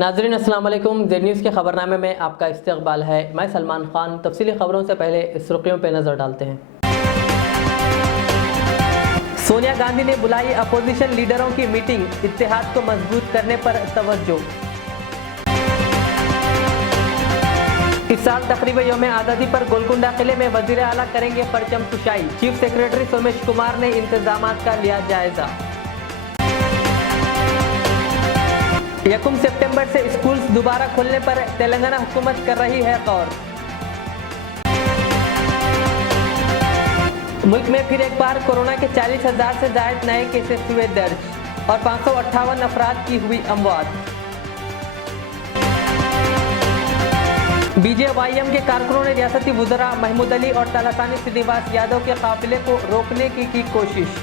नाज़रीन अस्सलाम वालेकुम। ज़ेड न्यूज़ के खबरनामे में आपका इस्तकबाल है। मैं सलमान खान। तफसीली खबरों से पहले सुर्खियों पर नज़र डालते हैं। सोनिया गांधी ने बुलाई अपोजिशन लीडरों की मीटिंग, इत्तेहाद को मजबूत करने पर तवज्जो। इस साल तकरीबन यौम आज़ादी पर गोलकुंडा किले में वज़ीर आला करेंगे परचम कुशाई। चीफ सेक्रेटरी सोमेश कुमार ने इंतजामात का लिया जायजा। 1 सितंबर से स्कूल दोबारा खोलने पर तेलंगाना हुकूमत कर रही है गौर। मुल्क में फिर एक बार कोरोना के 40,000 से ज़ायद नए केसेस हुए दर्ज और 558 अफराद की हुई अमवात। BJYM के कारकुनों ने रियासती वुज़रा महमूद अली और तलासानी श्रीनिवास यादव के काफिले को रोकने की कोशिश।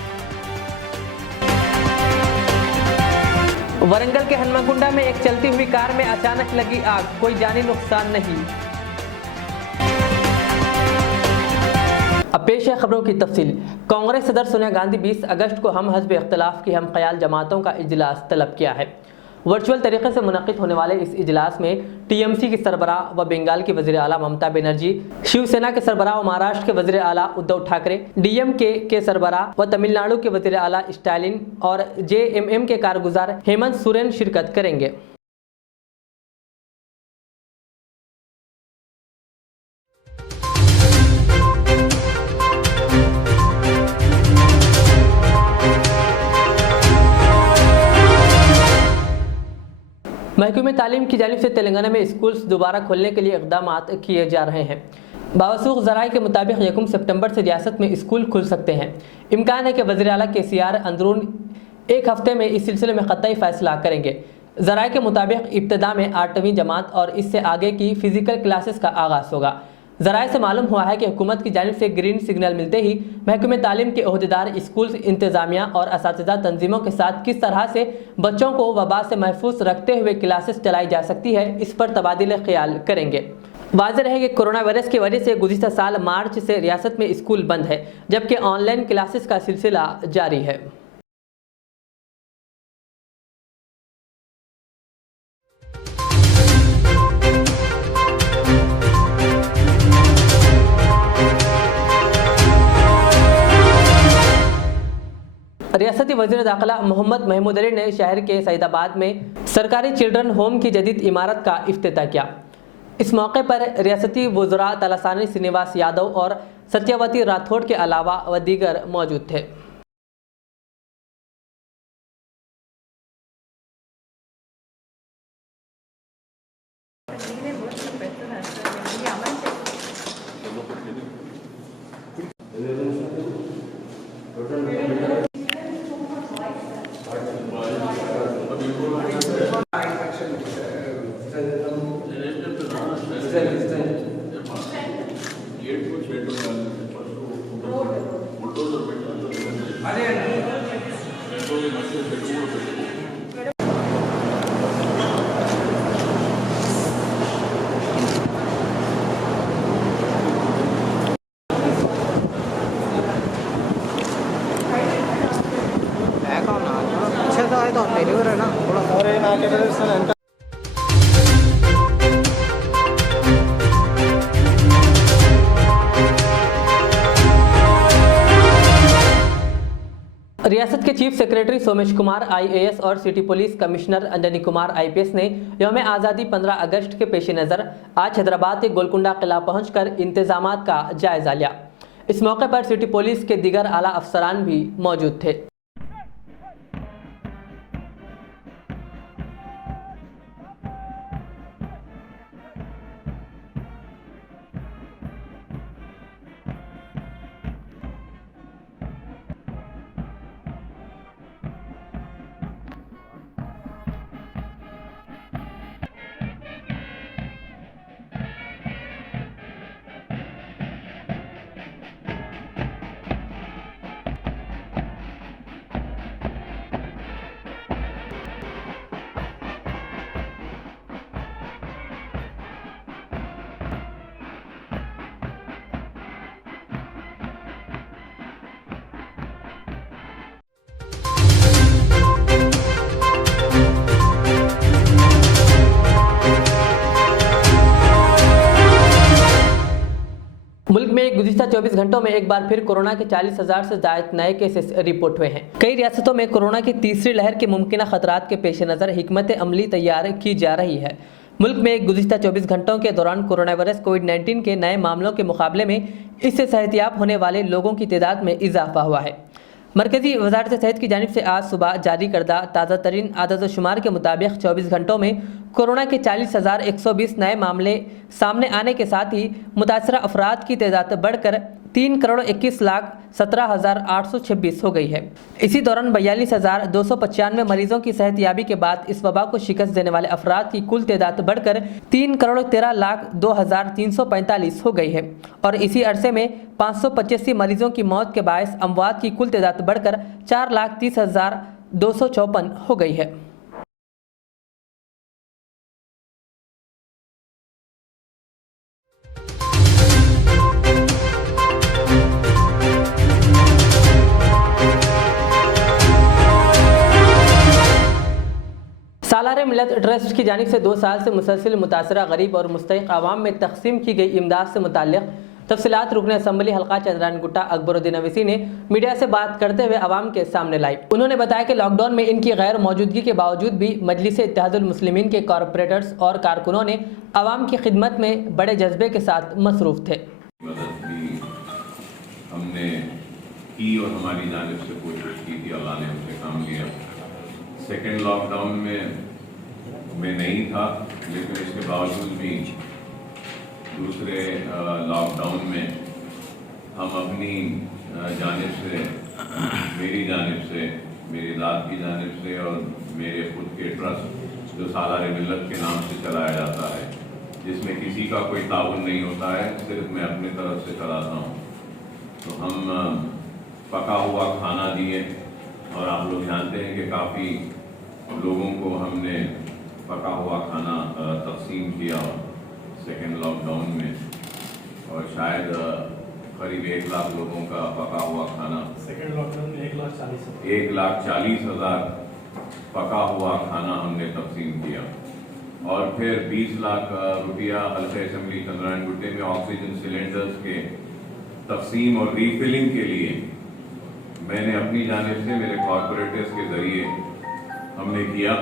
वरंगल के हनुमाकुंडा में एक चलती हुई कार में अचानक लगी आग, कोई जानी नुकसान नहीं। अब पेश है खबरों की तफसील। कांग्रेस सदर सोनिया गांधी 20 अगस्त को हम हज़्ब इख्तिलाफ की हम ख्याल जमातों का इजलास तलब किया है। वर्चुअल तरीके से मुनक़िद होने वाले इस इजलास में TMC की सरबराह व बंगाल की वज़ीर आला ममता बनर्जी, शिवसेना के सरबराह व महाराष्ट्र के वज़ीर आला उद्धव ठाकरे, DMK के सरबराह व तमिलनाडु के वज़ीर आला स्टालिन और JMM के कारगुजार हेमंत सोरेन शिरकत करेंगे। महकमे तालीम की जानिब से तेलंगाना में स्कूल्स दोबारा खोलने के लिए इक़दाम किए जा रहे हैं। बावसूख ज़राए के मुताबिक 1 सितंबर से रियासत में स्कूल खुल सकते हैं। इम्कान है कि वज़ीर आला KCR अंदरून एक हफ्ते में इस सिलसिले में क़तई फ़ैसला करेंगे। ज़राए के मुताबिक इब्तदा में 8वीं जमात और इससे आगे की फ़िज़िकल क्लासेस का आगाज़ होगा। ज़राए से मालूम हुआ है कि हुकूमत की जानिब से ग्रीन सिग्नल मिलते ही महकमे तालीम के ओहदेदार स्कूल इंतज़ामिया और असातिज़ा तंजीमों के साथ किस तरह से बच्चों को वबा से महफूज रखते हुए क्लासेस चलाई जा सकती है, इस पर तबादिले ख्याल करेंगे। वाज़ेह रहे कि कोरोना वायरस की वजह से गुज़िश्ता साल मार्च से रियासत में स्कूल बंद है, जबकि ऑनलाइन क्लासेस का सिलसिला जारी है। रियासती वज़ीर दाखिला मोहम्मद महमूद अली ने शहर के सईदाबाद में सरकारी चिल्ड्रन होम की जदीद इमारत का इफ्तिताह किया। इस मौके पर रियासती वुज़रा तलासानी श्रीनिवास यादव और सत्यवती राठौड़ के अलावा व दीगर मौजूद थे। रियासत के chief secretary Somesh Kumar IAS और city police commissioner Anjani Kumar IPS ने यौम आज़ादी 15 अगस्त के पेश नज़र आज हैदराबाद के गोलकुंडा किला पहुंचकर इंतजामात का जायजा लिया। इस मौके पर सिटी पुलिस के दीगर आला अफसरान भी मौजूद थे। मुल्क में गुज़िश्ता 24 घंटों में एक बार फिर कोरोना के 40,000 से ज़ायद नए केसेस रिपोर्ट हुए हैं। कई रियासतों में कोरोना की तीसरी लहर के मुमकिन खतरात के पेश नज़र हिकमत अमली तैयार की जा रही है। मुल्क में गुज़िश्ता 24 घंटों के दौरान कोरोना वायरस कोविड-19 के नए मामलों के मुकाबले में इससे सेहतियाब होने वाले लोगों की तादाद में इजाफा हुआ है। मरकज़ी वज़ारत सेहत की जानिब से आज सुबह जारी करदा ताज़ा तरीन आदद शुमार के मुताबिक 24 घंटों में कोरोना के 40,120 नए मामले सामने आने के साथ ही मुतासरा अफराद की तादाद बढ़कर 3,21,17,826 हो गई है। इसी दौरान 42,295 मरीजों की सेहतयाबी के बाद इस वबा को शिकस्त देने वाले अफराद की कुल तादाद बढ़कर 3,13,02,345 हो गई है और इसी अरसे में 585 मरीजों की मौत के बायस अमवात की कुल तादाद बढ़कर 4,30,254 हो गई है। सालार मिलत ट्रस्ट की जानिब से 2 साल से मुसलसिल मुतासरा गरीब और मुस्तहिक आवाम में तकसीम की गई इमदाद से मुताल्लिक़ तफसीलात रुकन असम्बली हल्का चंद्रान गुट्टा अकबरुद्दीन अवीसी ने मीडिया से बात करते हुए आवाम के सामने लाई। उन्होंने बताया कि लॉकडाउन में इनकी गैर मौजूदगी के बावजूद भी मजलिस इत्तेहादुल मुस्लिमीन के कॉरपोरेटर्स और कारकुनों ने आवाम की खिदमत में बड़े जज्बे के साथ मसरूफ़ थे। हमने की और हमारी जानिब से कोशिश की थी, अल्लाह ने हमसे काम लिया। सेकेंड लॉकडाउन में मैं नहीं था, लेकिन इसके बावजूद भी दूसरे लॉकडाउन में हम अपनी जानिब से, मेरी जानिब से, मेरी लाद की जानिब से और मेरे खुद के ट्रस्ट जो सालार मिल्लत के नाम से चलाया जाता है, जिसमें किसी का कोई ताउन नहीं होता है, सिर्फ मैं अपनी तरफ से चलाता हूँ। तो हम पका हुआ खाना दिए और आप लोग जानते हैं कि काफ़ी लोगों को हमने पका हुआ खाना तकसीम किया सेकेंड लॉकडाउन में और शायद करीब 1 लाख लोगों का पका हुआ खाना सेकेंड लॉकडाउन में 1,40,000 पका हुआ खाना हमने तकसीम किया। और फिर 20 लाख रुपया हल्के असेंबली चंद्रायन गुट्टे में ऑक्सीजन सिलेंडर्स के तकसीम और रीफिलिंग के लिए मैंने अपनी जानिब से मेरे कॉरपोरेटर्स के ज़रिए हमने किया।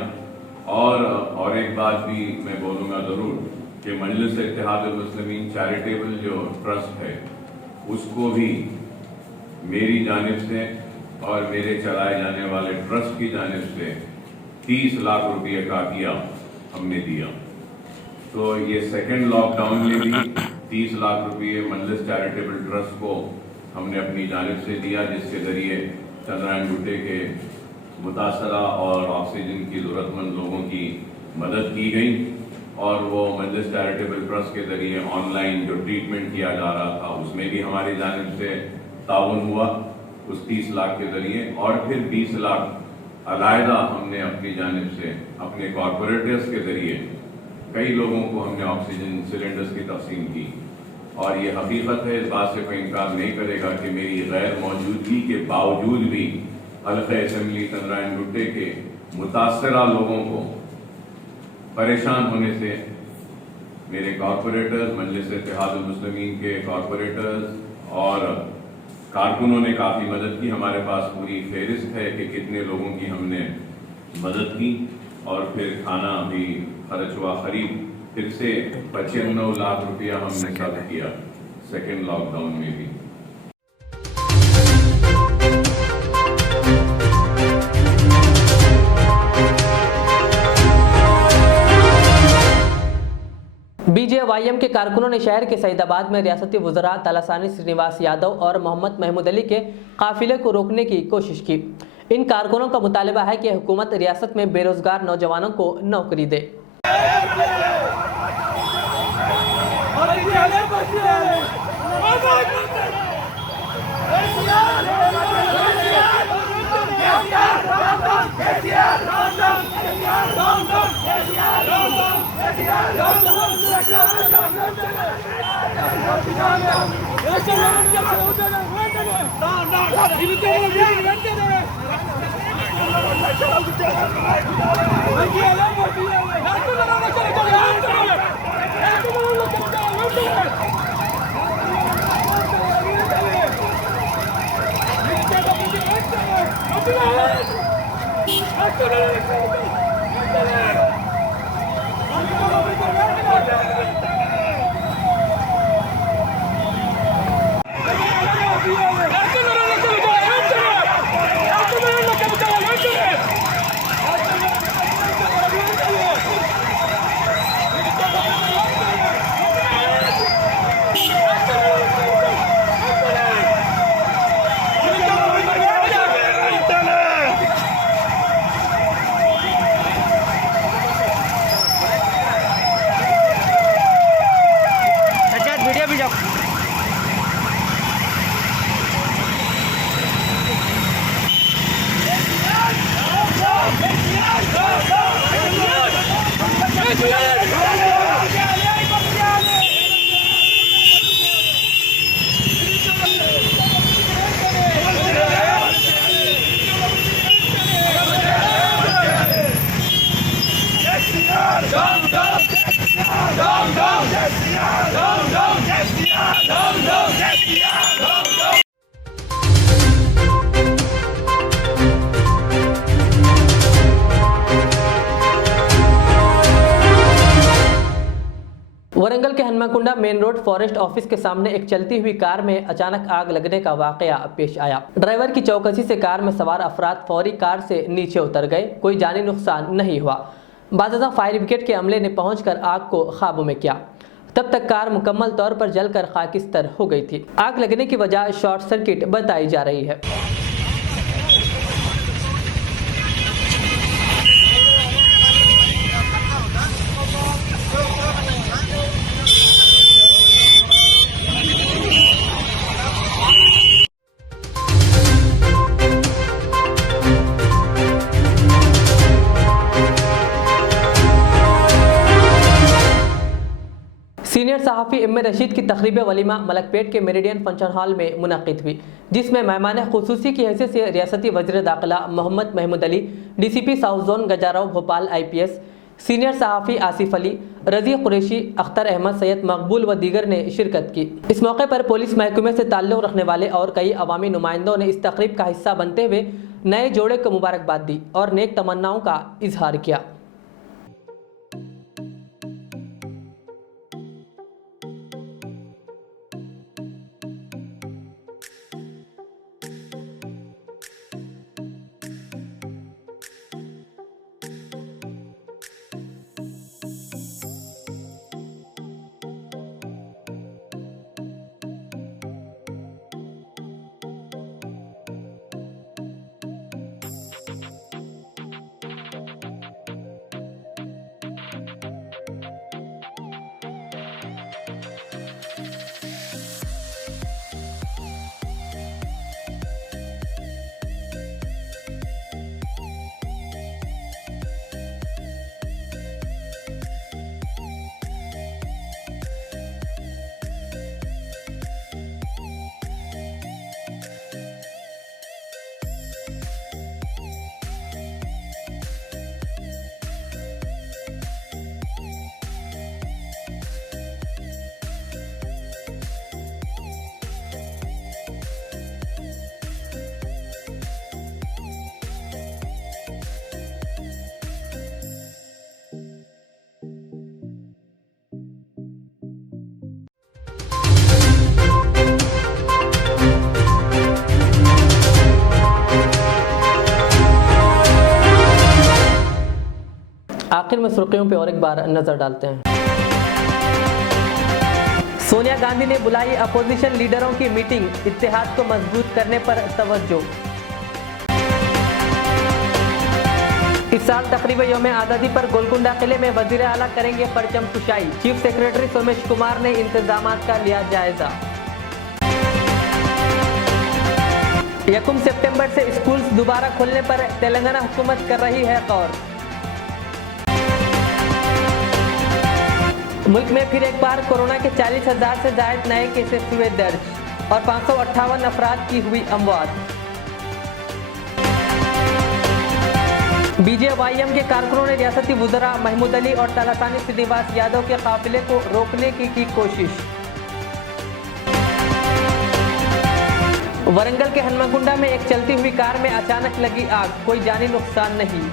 और एक बात भी मैं बोलूँगा ज़रूर कि मजलिस इत्तेहादुल मुस्लिमीन चैरिटेबल जो ट्रस्ट है, उसको भी मेरी जानिब से और मेरे चलाए जाने वाले ट्रस्ट की जानिब से 30 लाख रुपये का किया हमने दिया। तो ये सेकेंड लॉकडाउन में भी 30 लाख रुपये मजलिस चैरिटेबल ट्रस्ट को हमने अपनी जानिब से दिया, जिसके ज़रिए चंद्रायन गुट्टे के मुतासरा और ऑक्सीजन की ज़रूरतमंद लोगों की मदद की गई। और वो मजलिस चैरिटेबल ट्रस्ट के ज़रिए ऑनलाइन जो ट्रीटमेंट किया जा रहा था, उसमें भी हमारी जानिब से ताउन हुआ उस 30 लाख के ज़रिए। और फिर 20 लाख अलहदा हमने अपनी जानिब से अपने कॉरपोरेटर्स के ज़रिए कई लोगों को हमने ऑक्सीजन सिलेंडर्स की तकसीम की। और ये हकीकत है, इस बात से कोई इनकार नहीं करेगा कि मेरी गैर मौजूदगी के बावजूद भी हल्के असेंबली चंद्रायन गुट्टे के मुतासरा लोगों को परेशान होने से मेरे कॉरपोरेटर्स, मजलिस इत्तेहादुल मुस्लिमीन के कॉरपोरेटर्स और कारकुनों ने काफ़ी मदद की। हमारे पास पूरी फहरिस्त है कि कितने लोगों की हमने मदद की। और फिर खाना भी खर्च हुआ, करीब फिर से 95 लाख रुपया हमने खर्च किया सेकेंड लॉकडाउन में भी। BJYM के कारकुनों ने शहर के सईदाबाद में रियासती वज़रा तलासानी श्रीनिवास यादव और मोहम्मद महमूद अली के काफिले को रोकने की कोशिश की। इन कारकुनों का मुतालबा है कि हुकूमत रियासत में बेरोजगार नौजवानों को नौकरी दे। हनुमाकुंडा मेन रोड फॉरेस्ट ऑफिस के सामने एक चलती हुई कार में अचानक आग लगने का वाकया पेश आया। ड्राइवर की चौकसी से कार में सवार अफराद फौरी कार से नीचे उतर गए। कोई जानी नुकसान नहीं हुआ। बाज़ाज़ा फायर ब्रिगेड के अमले ने पहुंचकर आग को काबू में किया। तब तक कार मुकम्मल तौर पर जलकर खाकिस्तर हो गई थी। आग लगने की वजह शॉर्ट सर्किट बताई जा रही है। सीनियर सहाफ़ी एम ए रशीद की तकरीब वलीमा मलकपेट के मेरिडियन फंक्शन हॉल में मुनक़िद हुई, जिसमें मेहमान खुसूसी की हैसियत से रियासती वज़ीर दाखिला Mohammad Mahmood Ali, DCP south zone Gajarao Bhopal IPS, senior सहाफ़ी आसिफ अली, रज़ी कुरैशी, अख्तर अहमद, सैयद मकबूल व दीगर ने शिरकत की। इस मौके पर पुलिस महकमे से ताल्लुक़ रखने वाले और कई अवामी नुमाइंदों ने इस तकरीब का हिस्सा बनते हुए नए जोड़े को मुबारकबाद दी और नेक तमन्नाओं का इजहार किया। आखिर में सुर्खियों पे और एक बार नजर डालते हैं। सोनिया गांधी ने बुलाई अपोजिशन लीडरों की मीटिंग, इत्तेहाद को मजबूत करने पर तवज्जो। इस साल तकरीब यौम आज़ादी पर गोलकुंडा किले में वजीर आला करेंगे परचम कुशाई। चीफ सेक्रेटरी सोमेश कुमार ने इंतजामात का लिया जायजा। 1 सितंबर से स्कूल्स दोबारा खोलने पर तेलंगाना हुकूमत कर रही है गौर। मुल्क में फिर एक बार कोरोना के 40,000 से ज्यादा नए केसेस हुए दर्ज और 558 अफराद की हुई अमवात। BJYM के कारकुनों ने रियासती वुज़रा महमूद अली और तलासानी श्रीनिवास यादव के काफिले को रोकने की कोशिश। वरंगल के हनुमाकुंडा में एक चलती हुई कार में अचानक लगी आग, कोई जानी नुकसान नहीं।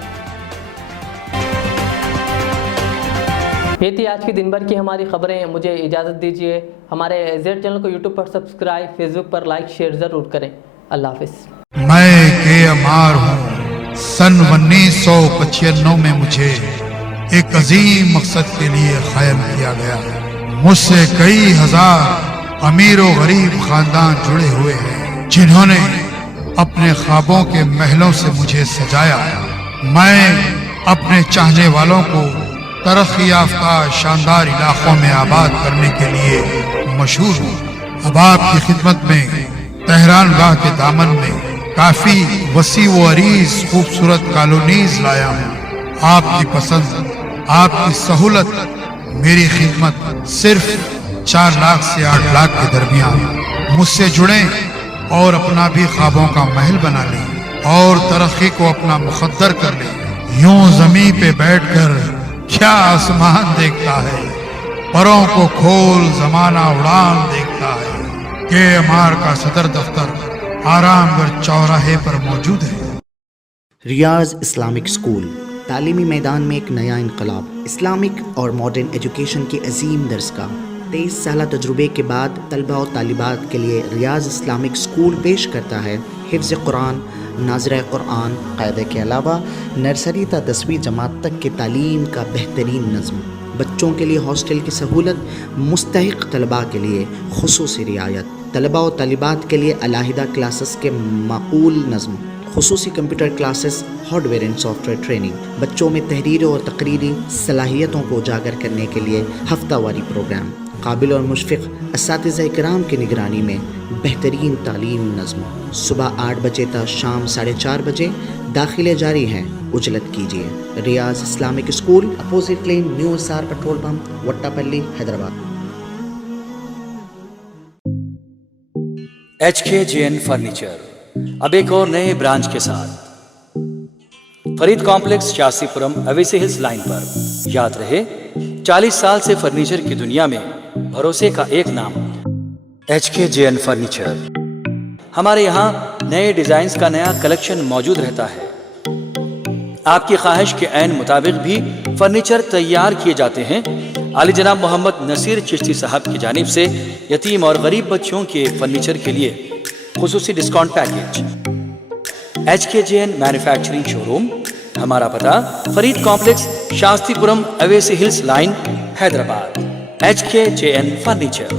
ये थी आज की दिन भर की हमारी खबरें। मुझे इजाज़त दीजिए। हमारे Z चैनल को YouTube पर सब्सक्राइब, फेसबुक पर लाइक शेयर ज़रूर करें। अल्लाह हाफिज़। मैं KMR हूँ। सन 1995 में मुझे एक अजीम मकसद के लिए कायम किया गया। मुझसे कई हजार अमीर और गरीब खानदान जुड़े हुए हैं, जिन्होंने अपने ख्वाबों के महलों से मुझे सजाया। मैं अपने चाहने वालों को तरक्की याफ्ता शानदार इलाकों में आबाद करने के लिए मशहूर हूँ। अब आपकी खिदमत में तेहरान गाह के दामन में काफी वसी व अरीज खूबसूरत कॉलोनीज लाया हूँ। आपकी पसंद, आपकी सहूलत, मेरी खिदमत सिर्फ 4 लाख से 8 लाख के दरमियान। मुझसे जुड़े और अपना भी ख्वाबों का महल बना लें और तरक्की को अपना मुकद्दर कर लें। यूं जमीन पे बैठकर क्या आसमान देखता है, परों को खोल जमाना उड़ान देखता है। KMR का सदर दफ्तर आरामगढ़ चौराहे पर मौजूद है। रियाज इस्लामिक स्कूल तालीमी मैदान में एक नया इनकलाब, इस्लामिक और मॉडर्न एजुकेशन के अजीम दर्सगाह, 23 साल तजुर्बे के बाद तलबा और तालिबात के लिए रियाज इस्लामिक स्कूल पेश करता है हिफ्ज़ कुरान, नाज़िरा कुरान क़ायदे के अलावा नर्सरी ता 10वीं जमात तक की तालीम का बेहतरीन नज़्म। बच्चों के लिए हॉस्टल की सहूलत, मुस्तहिक़ तलबा के लिए खुसूसी रियायत, तलबा और तालिबात के लिए अलहदा क्लासेस के माकूल नज़्म, खुसूसी computer classes, hardware and software training, बच्चों में तहरीरी और तकरीरी सलाहियतों को उजागर करने के लिए हफ्तावारी प्रोग्राम, काबिल और मुशफ़िक़ असातिज़ा इकराम की निगरानी में बेहतरीन तालीम नज़्म। सुबह 8 बजे तक शाम 4:30 बजे दाखिले जारी हैं, उजलत कीजिए। Riyaz Islamic school, opposite lane, new SR petrol pump, Vattapalli, Hyderabad. HKJN furniture अब एक और नए ब्रांच के साथ Farid complex, Shastripuram, Owaisi hills line पर। याद रहे, 40 साल से फर्नीचर की दुनिया में भरोसे का एक नाम HKJN फर्नीचर। हमारे यहाँ नए डिजाइन्स का नया कलेक्शन मौजूद रहता है। आपकी ख्वाहिश के ऐन मुताबिक भी फर्नीचर तैयार किए जाते हैं। आली जनाब मोहम्मद नसीर चिश्ती साहब की जानिब से यतीम और गरीब बच्चों के फर्नीचर के लिए खुसूसी discount package. HKJN manufacturing showroom, हमारा पता Farid complex, Shastripuram, Owaisi hills line, Hyderabad. HKJN furniture.